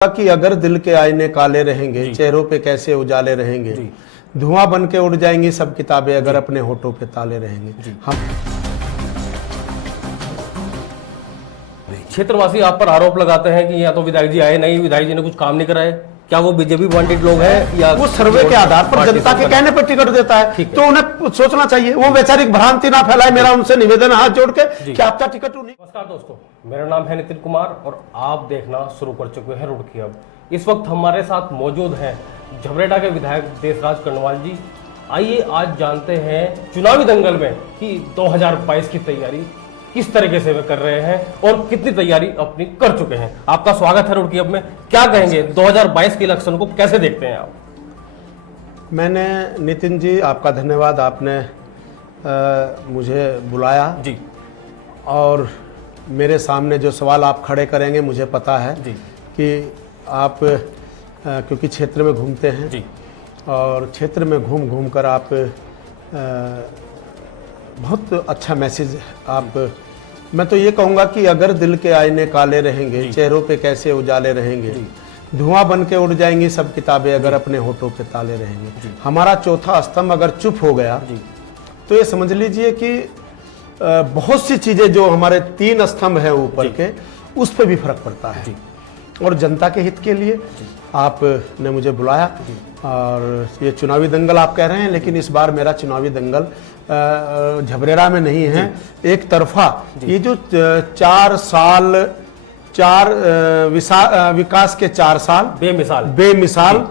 कि अगर दिल के आईने काले रहेंगे, चेहरों पे कैसे उजाले रहेंगे, धुआं बन के उड़ जाएंगी सब किताबें अगर अपने होठों पे ताले रहेंगे। हम क्षेत्रवासी आप पर आरोप लगाते हैं कि या तो विधायक जी आए नहीं, विधायक जी ने कुछ काम नहीं कराए। क्या वो बीजेपी वांटेड लोग हैं या वो सर्वे के आधार पर जनता के कहने पर टिकट देता है, तो उन्हें सोचना चाहिए। वो वैचारिक भ्रांति ना फैलाए। मेरा उनसे निवेदन हाथ जोड़ के कि आपका टिकट उन्हीं। नमस्कार दोस्तों, मेरा नाम है नितिन कुमार और आप देखना शुरू कर चुके हैं रुड़की अब। इस वक्त हमारे साथ मौजूद हैं झबरेड़ा के विधायक देशराज कर्णवाल जी। आइए आज जानते हैं चुनावी दंगल में कि 2022 की तैयारी किस तरीके से वे कर रहे हैं और कितनी तैयारी अपनी कर चुके हैं। आपका स्वागत है रुड़की अब में। क्या कहेंगे 2022 के इलेक्शन को कैसे देखते हैं आप? मैंने नितिन जी आपका धन्यवाद, आपने मुझे बुलाया जी और मेरे सामने जो सवाल आप खड़े करेंगे मुझे पता है जी कि आप क्योंकि क्षेत्र में घूमते हैं जी और क्षेत्र में घूम घूम कर आप बहुत अच्छा मैसेज आप, मैं तो ये कहूँगा कि अगर दिल के आईने काले रहेंगे, चेहरों पे कैसे उजाले रहेंगे, धुआं बन के उड़ जाएंगी सब किताबें अगर अपने होठों पे ताले रहेंगे। हमारा चौथा स्तंभ अगर चुप हो गया तो ये समझ लीजिए कि बहुत सी चीजें जो हमारे तीन स्तंभ हैं ऊपर के, उस पर भी फर्क पड़ता है। और जनता के हित के लिए आपने मुझे बुलाया और ये चुनावी दंगल आप कह रहे हैं, लेकिन इस बार मेरा चुनावी दंगल झबरेड़ा में नहीं है। एक तरफा ये जो 4 साल विकास के 4 साल बेमिसाल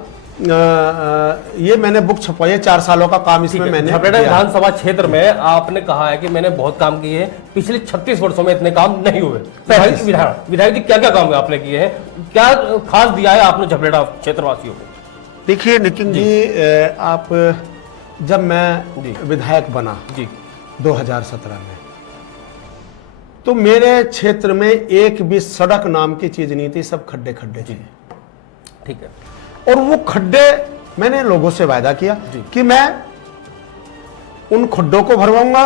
ये मैंने बुक छपवाई है। 4 सालों का काम इसमें मैंने झबरेड़ा विधानसभा क्षेत्र में आपने कहा है कि मैंने बहुत काम किए हैं, पिछले 36 वर्षों में इतने काम नहीं हुए। विधायक जी क्या क्या काम आपने किए हैं, क्या खास दिया है आपने झबरेड़ा क्षेत्रवासियों को? देखिए नितिन जी, आप जब मैं विधायक बना 2017 में, तो मेरे क्षेत्र में एक भी सड़क नाम की चीज नहीं थी, सब खड्डे खड्डे थे। ठीक है। और वो खड्डे मैंने लोगों से वायदा किया कि मैं उन खड्डों को भरवाऊंगा,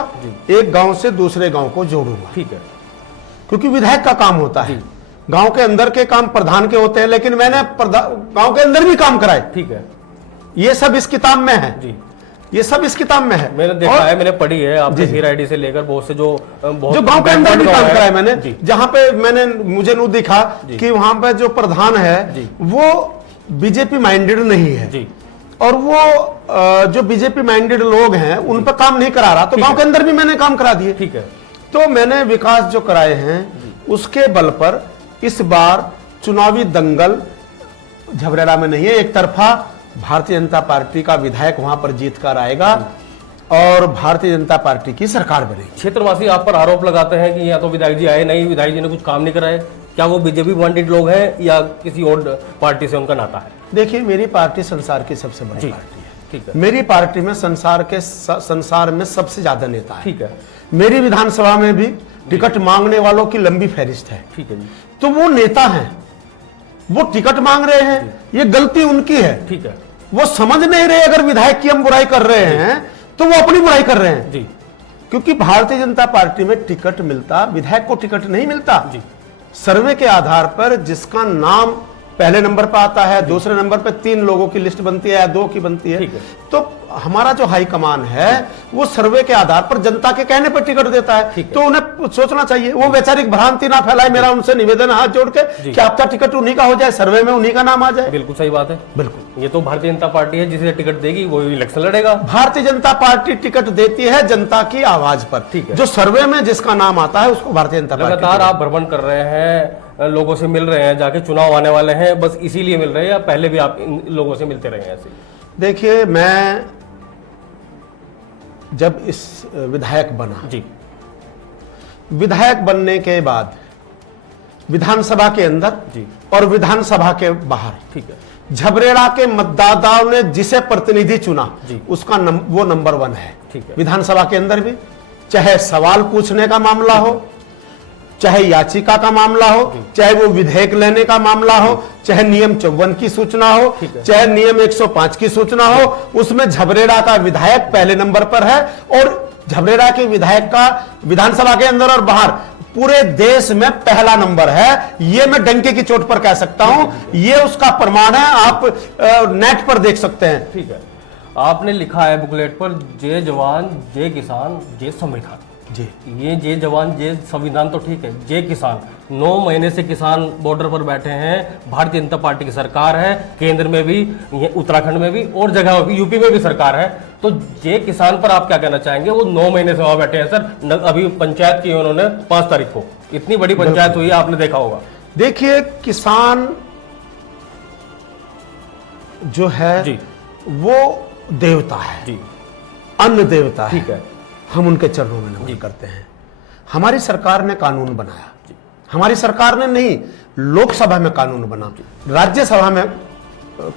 एक गांव से दूसरे गांव को जोड़ूंगा। ठीक है। क्योंकि विधायक का काम होता है, गांव के अंदर के काम प्रधान के होते हैं, लेकिन मैंने गांव के अंदर भी काम कराए। ठीक है। ये सब इस किताब में है ये सब इस किताब में है। मैंने देखा है, मैंने पढ़ी है आपने हीर आईडी से लेकर बहुत से जो गांव के अंदर भी काम कराया मैंने। जहां पे मुझे नहीं दिखा कि वहां पे जो प्रधान है वो बीजेपी माइंडेड नहीं है और वो जो बीजेपी माइंडेड लोग हैं उन पर काम नहीं करा रहा, तो गांव के अंदर भी मैंने काम करा दिए। ठीक है। तो मैंने विकास जो कराए हैं उसके बल पर इस बार चुनावी दंगल झबरेड़ा में नहीं है। एक तरफा भारतीय जनता पार्टी का विधायक वहां पर जीत कर आएगा और भारतीय जनता पार्टी की सरकार बनेगी। क्षेत्रवासी आप पर आरोप लगाते हैं कि या तो विधायक जी आए नहीं, विधायक जी ने कुछ काम नहीं कराए। क्या वो बीजेपी वांटेड लोग हैं या किसी और पार्टी से उनका नाता है? देखिए, मेरी पार्टी संसार की सबसे बड़ी पार्टी है। ठीक है। मेरी पार्टी में संसार में सबसे ज्यादा नेता है। ठीक है। मेरी विधानसभा में भी टिकट मांगने वालों की लंबी फहरिस्त है। ठीक है। तो वो नेता हैं, वो टिकट मांग रहे हैं, ये गलती उनकी है। ठीक है। वो समझ नहीं रहे अगर विधायक की हम बुराई कर रहे हैं तो वो अपनी बुराई कर रहे हैं। क्योंकि भारतीय जनता पार्टी में टिकट मिलता, विधायक को टिकट नहीं मिलता। सर्वे के आधार पर जिसका नाम पहले नंबर पर आता है, दूसरे नंबर पर 3 लोगों की लिस्ट बनती है या 2 की बनती है, तो हमारा जो हाईकमान है वो सर्वे के आधार पर जनता के कहने पर टिकट देता है, तो उन्हें सोचना चाहिए। वो वैचारिक भ्रांति ना फैलाए। मेरा उनसे निवेदन हाथ जोड़ के कि आपका टिकट उन्हीं का हो जाए, सर्वे में उन्हीं का नाम आ जाए। बिल्कुल सही बात है। बिल्कुल, ये तो भारतीय जनता पार्टी है, जिसे टिकट देगी वो इलेक्शन लड़ेगा। भारतीय जनता पार्टी टिकट देती है जनता की आवाज पर। जो सर्वे में जिसका नाम आता है उसको भारतीय जनता पार्टी। लगातार आप भ्रमण कर रहे हैं, लोगों से मिल रहे हैं, जाके चुनाव आने वाले हैं, बस इसीलिए मिल रहे हैं या पहले भी आप इन लोगों से मिलते रहे हैं ऐसे? देखिए, मैं जब इस विधायक बना, विधायक बनने के बाद विधानसभा के अंदर और विधानसभा के बाहर, ठीक है, झबरेड़ा के मतदाताओं ने जिसे प्रतिनिधि चुना उसका वो नंबर 1 है। ठीक है। विधानसभा के अंदर भी, चाहे सवाल पूछने का मामला हो, चाहे याचिका का मामला हो, चाहे वो विधेयक लेने का मामला हो, चाहे नियम 54 की सूचना हो, चाहे नियम 105 की सूचना हो, उसमें झबरेड़ा का विधायक पहले नंबर पर है। और झबरेड़ा के विधायक का विधानसभा के अंदर और बाहर पूरे देश में पहला नंबर है। ये मैं डंके की चोट पर कह सकता हूं, ये उसका प्रमाण है, आप नेट पर देख सकते हैं। ठीक है, आपने लिखा है बुकलेट पर जय जवान जय किसान जय संविधान जी। ये जय जवान जय संविधान तो ठीक है, जय किसान 9 महीने से किसान बॉर्डर पर बैठे हैं, भारतीय जनता पार्टी की सरकार है, केंद्र में भी, उत्तराखंड में भी और जगह भी, यूपी में भी सरकार है, तो जय किसान पर आप क्या कहना चाहेंगे? वो 9 महीने से वहां बैठे हैं सर, अभी पंचायत की उन्होंने 5 तारीख को, इतनी बड़ी पंचायत हुई है, आपने देखा होगा। देखिए, किसान जो है जी, वो देवता है जी, अन्न देवता है, ठीक है, हम उनके चरणों में नमन करते हैं। हमारी सरकार ने कानून बनाया, हमारी सरकार ने नहीं, लोकसभा में कानून बना, राज्यसभा में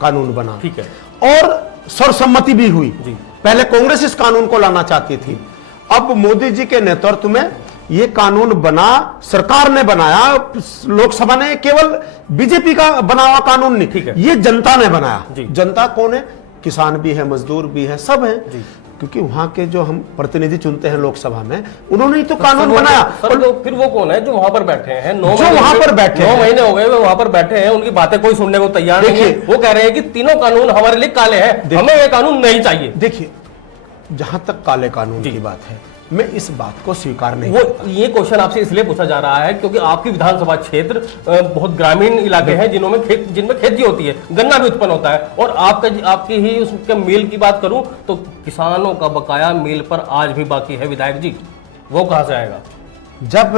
कानून बना, ठीक है, और सर्वसम्मति भी हुई। जी। पहले कांग्रेस इस कानून को लाना चाहती थी, अब मोदी जी के नेतृत्व में ये कानून बना, सरकार ने बनाया, लोकसभा ने, केवल बीजेपी का बना हुआ कानून नहीं, ठीक है, ये जनता ने बनाया। जी। जनता कौन है? किसान भी है, मजदूर भी है, सब है, क्योंकि वहां के जो हम प्रतिनिधि चुनते हैं लोकसभा में, उन्होंने ही तो कानून बनाया। सर फिर वो कौन है जो वहां पर बैठे हैं? 9 महीने हो गए वो वहां पर बैठे हैं, उनकी बातें कोई सुनने को तैयार नहीं है। वो कह रहे हैं कि तीनों कानून हमारे लिए काले हैं, हमें ये कानून नहीं चाहिए। देखिए, जहां तक काले कानून की बात है, मैं इस बात को स्वीकार नहीं वो करता। ये क्वेश्चन आपसे इसलिए पूछा जा रहा है क्योंकि आपकी विधानसभा क्षेत्र बहुत ग्रामीण इलाके हैं जिनमें खेती होती है, गन्ना भी उत्पन्न होता है, और आपकी ही उसके मिल की बात करूं तो किसानों का बकाया मिल पर आज भी बाकी है विधायक जी, वो कहां से आएगा? जब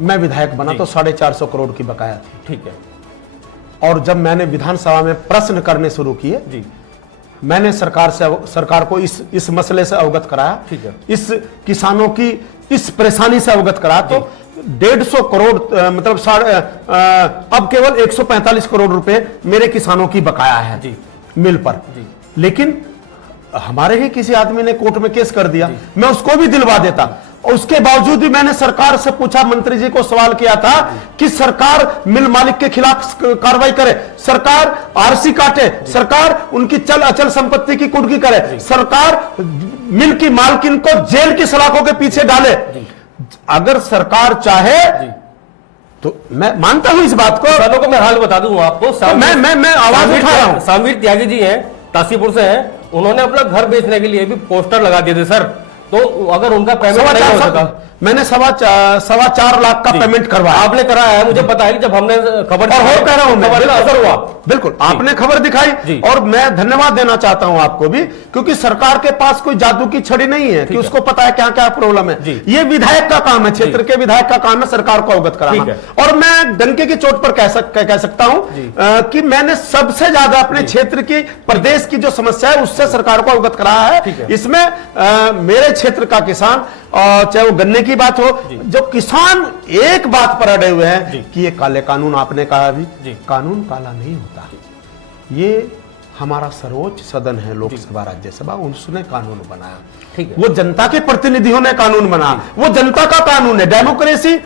मैं विधायक बना तो 450 करोड़ की बकाया थी, ठीक है, और जब मैंने विधानसभा में प्रश्न करने शुरू किए जी, मैंने सरकार को इस मसले से अवगत कराया, ठीक है, इस किसानों की इस परेशानी से अवगत कराया, तो 150 करोड़ मतलब अब केवल 145 करोड़ रुपए मेरे किसानों की बकाया है जी, मिल पर जी। लेकिन हमारे ही किसी आदमी ने कोर्ट में केस कर दिया, मैं उसको भी दिलवा देता, और उसके बावजूद भी मैंने सरकार से पूछा, मंत्री जी को सवाल किया था कि सरकार मिल मालिक के खिलाफ कार्रवाई करे, सरकार आरसी काटे, सरकार उनकी चल अचल संपत्ति की कुर्की करे, सरकार मिल की मालकिन को जेल की सलाखों के पीछे डाले। अगर सरकार चाहे तो मैं मानता हूं इस बात को। किसानों को मैं हाल बता दूं आपको, तो मैं आवाज उठा रहा हूं। सामवीर त्यागी जी हैं, तासीपुर से हैं, उन्होंने अपना घर बेचने के लिए भी पोस्टर लगा दिए थे सर, तो अगर उनका पेमेंट नहीं हो सका, मैंने 4.25 लाख का पेमेंट करवाया। आपने कराया है, मुझे पता है कि जब हमने खबर और कह रहा हूं मैं, असर हुआ, बिल्कुल आपने खबर दिखाई, और मैं धन्यवाद देना चाहता हूं आपको भी, क्योंकि सरकार के पास कोई जादू की छड़ी नहीं है कि उसको पता है क्या क्या प्रॉब्लम है। ये विधायक का काम है, क्षेत्र के विधायक का काम है सरकार को अवगत कराना, और मैं डंके की चोट पर कह सकता हूं कि मैंने सबसे ज्यादा अपने क्षेत्र की, प्रदेश की जो समस्या है उससे सरकार को अवगत कराया है। इसमें मेरे क्षेत्र का किसान, चाहे वो गन्ने की बात हो, जो किसान एक बात पर अड़े हुए हैं कि ये काले कानून, आपने कहा अभी, कानून काला नहीं होता, ये हमारा सर्वोच्च सदन है, लोकसभा राज्यसभा, उसने कानून बनाया, वो जनता के प्रतिनिधियों ने कानून बनाया, वो जनता का कानून है। Democracy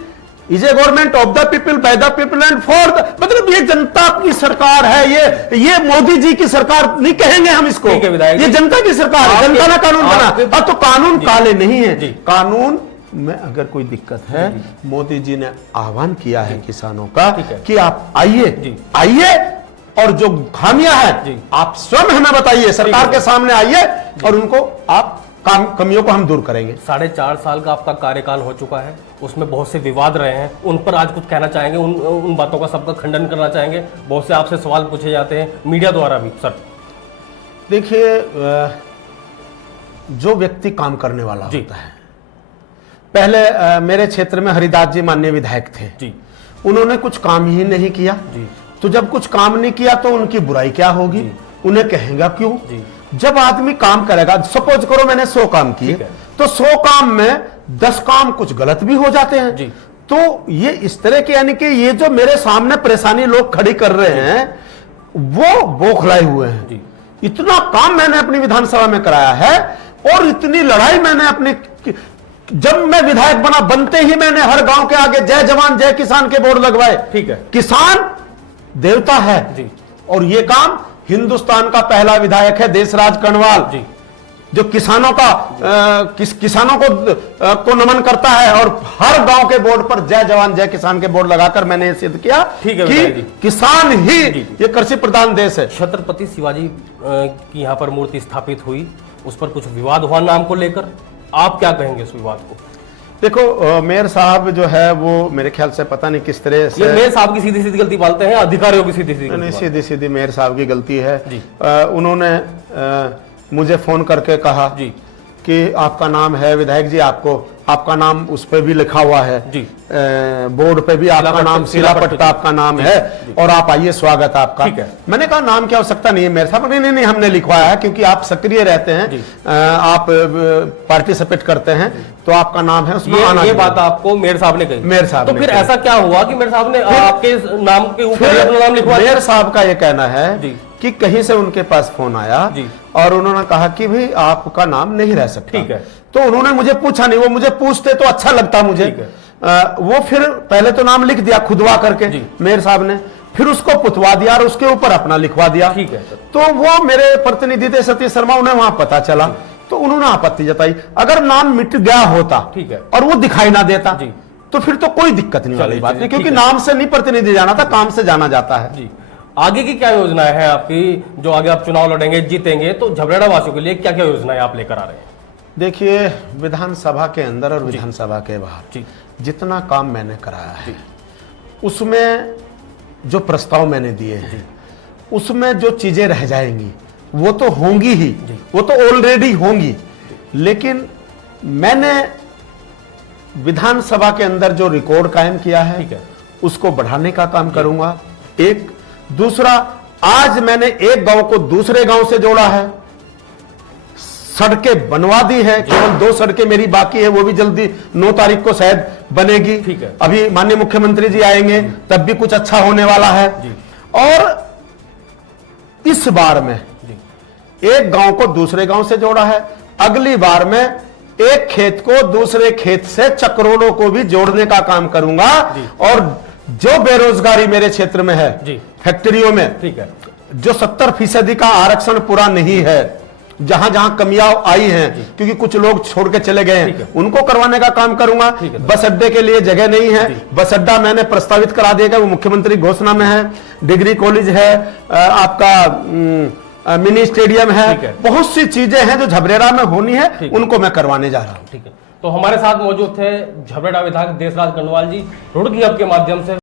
is a government of the people, by the people and for the, मतलब ये जनता की सरकार है, ये मोदी जी की सरकार नहीं कहेंगे हम इसको, ये जनता की सरकार है, जनता ने कानून बना। तो कानून काले नहीं है, कानून में अगर कोई दिक्कत है, मोदी जी ने आह्वान किया है किसानों का कि आप आइए और जो खामियां हैं आप स्वयं हमें बताइए, सरकार के सामने आइए और उनको आप कमियों को हम दूर करेंगे। 4.5 साल का आपका कार्यकाल हो चुका है, उसमें बहुत से विवाद रहे हैं, उन पर आज कुछ कहना चाहेंगे, उन बातों का सबका खंडन करना चाहेंगे? बहुत से आपसे सवाल पूछे जाते हैं मीडिया द्वारा भी। सर देखिए, जो व्यक्ति काम करने वाला होता है, पहले मेरे क्षेत्र में हरिदास जी माननीय विधायक थे जी, उन्होंने कुछ काम ही नहीं किया जी, तो जब कुछ काम नहीं किया तो उनकी बुराई क्या होगी, उन्हें कहेगा क्यों जी? जब आदमी काम करेगा, सपोज करो मैंने 100 काम किए, तो 100 काम में 10 काम कुछ गलत भी हो जाते हैं जी। तो ये इस तरह के, यानी कि ये जो मेरे सामने परेशानी लोग खड़ी कर रहे हैं वो बौखलाए हुए हैं जी। इतना काम मैंने अपनी विधानसभा में कराया है, और इतनी लड़ाई मैंने अपनी, जब मैं विधायक बना, बनते ही मैंने हर गांव के आगे जय जवान जय किसान के बोर्ड लगवाए। ठीक है, किसान देवता है जी। और ये काम हिंदुस्तान का पहला विधायक है देशराज कर्णवाल जी, जो किसानों का किसानों को नमन करता है, और हर गांव के बोर्ड पर जय जवान जय किसान के बोर्ड लगाकर मैंने ये सिद्ध किया ठीक है कि किसान ही ये कृषि प्रधान देश है। छत्रपति शिवाजी की यहाँ पर मूर्ति स्थापित हुई, उस पर कुछ विवाद हुआ नाम को लेकर, आप क्या कहेंगे इस विवाद को? देखो मेयर साहब जो है वो मेरे ख्याल से पता नहीं किस तरह से, ये मेयर साहब की सीधी सीधी गलती पालते हैं, अधिकारियों की सीधी सीधी नहीं, सीधी सीधी मेयर साहब की गलती है। जी। उन्होंने मुझे फोन करके कहा जी कि आपका नाम है विधायक जी, आपका नाम उस पे भी लिखा हुआ है जी, बोर्ड पे भी आपका नाम, शिलापट पे आपका नाम है, और आप आइए, स्वागत आपका। ठीक है। मैंने कहा नाम की आवश्यकता नहीं है मेरे साहब। नहीं, हमने लिखवाया है क्योंकि आप सक्रिय रहते हैं, आप पार्टिसिपेट करते हैं, तो आपका नाम है उसमें आना। ये बात आपको मेयर साहब ने कही? मेयर साहब तो ने फिर कही। ऐसा क्या हुआ कि मेयर साहब ने आपके नाम के ऊपर अपना नाम लिखवा दिया? मेयर साहब का ये कहना है जी। कि कहीं से उनके पास फोन आया जी। और उन्होंने कहा कि भाई आपका नाम नहीं रह सकता। ठीक है। तो उन्होंने मुझे पूछा नहीं, वो मुझे पूछते तो अच्छा लगता मुझे। ठीक है। वो फिर पहले तो नाम लिख दिया खुदवा करके जी। मेयर साहब ने, फिर उसको पुतवा दिया और उसके ऊपर अपना लिखवा दिया। ठीक है सर। तो वो मेरे प्रतिनिधि थे सतीश शर्मा, उन्हें वहां पता चला तो उन्होंने आपत्ति जताई। अगर नाम मिट गया होता ठीक है, और वो दिखाई ना देता जी, तो फिर तो कोई दिक्कत नहीं वाली बात नहीं, क्योंकि ठीक है। नाम से नहीं प्रतिनिधि जाना था, काम से जाना जाता है। जी। आगे की क्या योजनाएं हैं आपकी, जो आगे आप चुनाव लड़ेंगे, जीतेंगे, तो झबरेड़ा वासियों के लिए क्या क्या योजनाएं आप लेकर आ रहे हैं? देखिए, विधानसभा के अंदर और विधानसभा के बाहर जी, जितना काम मैंने कराया है, उसमें जो प्रस्ताव मैंने दिए हैं, उसमें जो चीजें रह जाएंगी वो तो होंगी ही, वो तो ऑलरेडी होंगी, लेकिन मैंने विधानसभा के अंदर जो रिकॉर्ड कायम किया है, ठीक है, उसको बढ़ाने का काम करूंगा। एक दूसरा, आज मैंने एक गांव को दूसरे गांव से जोड़ा है, सड़कें बनवा दी है, केवल 2 सड़कें मेरी बाकी है, वो भी जल्दी 9 तारीख को शायद बनेगी। ठीक है। अभी माननीय मुख्यमंत्री जी आएंगे तब भी कुछ अच्छा होने वाला है। और इस बार में एक गांव को दूसरे गांव से जोड़ा है, अगली बार में एक खेत को दूसरे खेत से चक्रोड़ों को भी जोड़ने का काम करूंगा। और जो बेरोजगारी मेरे क्षेत्र में है, फैक्ट्रियों में, ठीक है, जो 70% का आरक्षण पूरा नहीं है, जहां जहां कमियां आई हैं क्योंकि कुछ लोग छोड़ के चले गए हैं, उनको करवाने का काम करूंगा। बस अड्डे के लिए जगह नहीं है, बस अड्डा मैंने प्रस्तावित करा दिया, वो मुख्यमंत्री घोषणा में है। डिग्री कॉलेज है, आपका मिनी स्टेडियम है, बहुत सी चीजें हैं जो झबरेड़ा में होनी है, उनको मैं करवाने जा रहा हूं। ठीक है। तो हमारे साथ मौजूद थे झबरेड़ा विधायक देशराज कर्णवाल जी, रुड़की हब के माध्यम से।